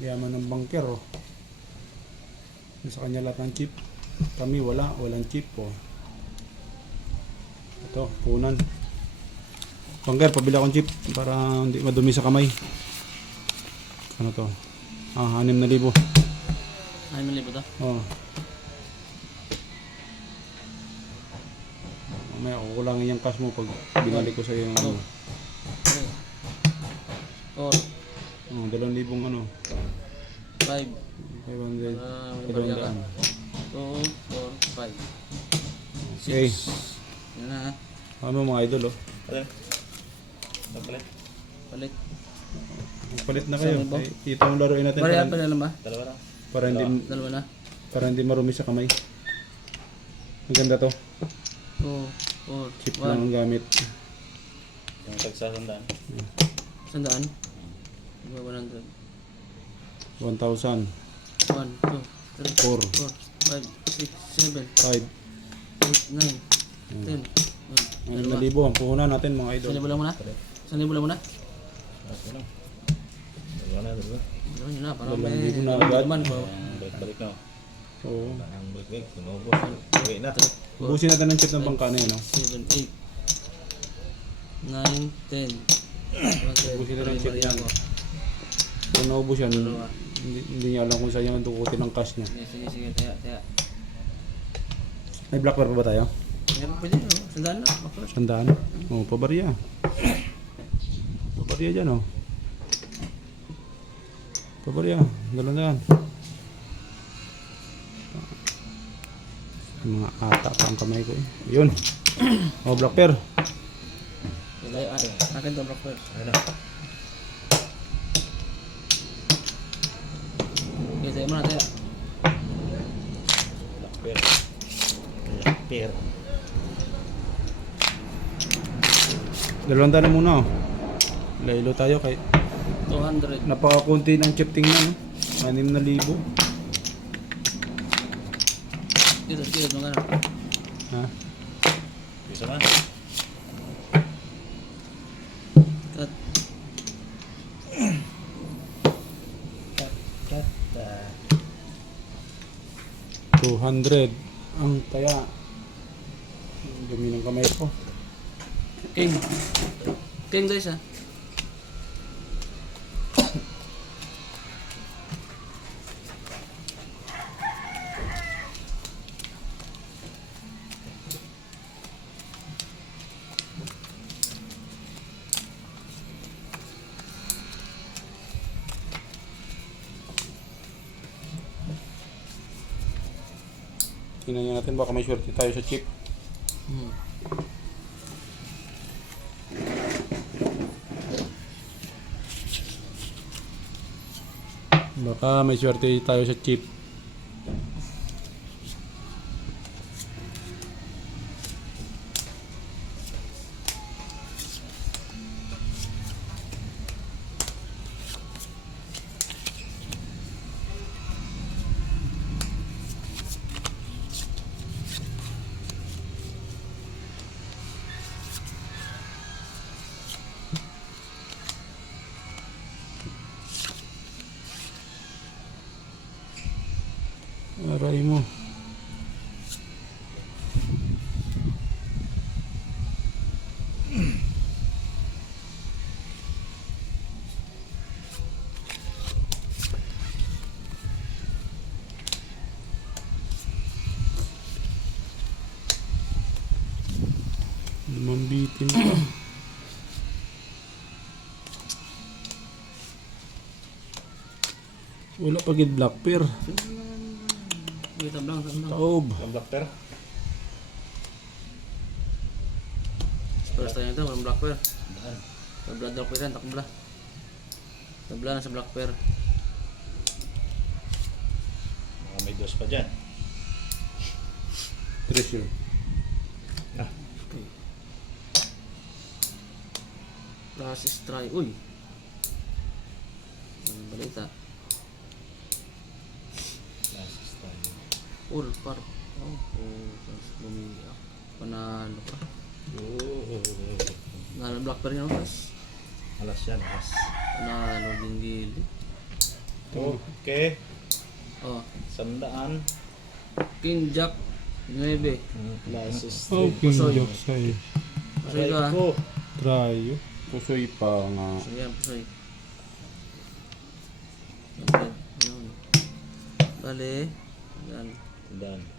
Yaman ng bangker oh. Sa kanya lahat ng chip. Kami walang chip oh. Ito, punan. Bangker, pabili akong chip para hindi madumi sa kamay. Ano to? 6,000. 6,000 to? Oh. Mamaya kukulangin yung cash mo pag binalik ko sa iyo yung ano. 4, 2,000 ano. 5, 500. 200. 2, 4, 5, 6. Okay. Yan na ha. Ano mga idol oh. Palit. Palit na kayo. Ito ang laruin natin Pare, pala lang ba? para hindi marumi sa kamay. Maganda to. 2, 4, Chip lang ang gamit. Yung tagsasandaan. 100. 100. 1,000. 1, 2, 3, 4. 4, 5, 6, 7, 5. 8, 9, 10. 1,000 ang puhunan natin mga idol. 1,000 lang muna? 1,000 lang muna? Ako lang. Dalawa na. Yun na, parang 2,000 na agad. Balik na. Oo. Ang balik. Tunubos. Uwi na. Ubusin natin ang chip ng bangka na yun. 7, 8, 9, 10. Ubusin natin ang chip yan. Kung naubos yan, hindi niya alam kung saan yung tukutin ng cash niya. Sige, taya. May black bar pa ba tayo? Meron pwede, no? Sandaan na. Bakit? Sandaan? Oo, pabarya. Pabarya dyan oh. Pabarya, dalan. Mga ata pa ang kamay ko eh. Yun. Oh, black pair. Akin to, Brock first. Ano? Okay, tayo muna, tayo. Black pair. Black pair. 200 na muna oh. Laylo tayo kay 200. napakakunti ng chip tingnan. 6,000. Dito, mga ano. Ha? Bisa man. Cut. 200 ang kaya. Dumi ng kamay ko. King guys ha. Tingnan natin baka may shorty tayo sa chip. Baka may swerte tayo sa chip. Aray mo. Lumambitin pa. Wala pa gid black pair. Wait, tablang. Taob. Ang black pair. First time ito, walang black pair. Tabla daw ko yan, takbla. Tabla na sa black pair. Mga may dos pa dyan. Treasure. Process try. Uy! Ang balita. Last time. All par. Oh, tapos bumiyak. Panalo pa. Nalo black pair niya, tapos Alas yan. Alas. panalo din gili. Okay. Oh, Sandaan. King Jack 9. Classes Oh, 3. King Pusoy. Jack sa'yo. Pusoy ka ha. ko. Try. Pusoy pa nga. So yan, pusoy. Okay. Yun. Bale. Yan. Sandaan.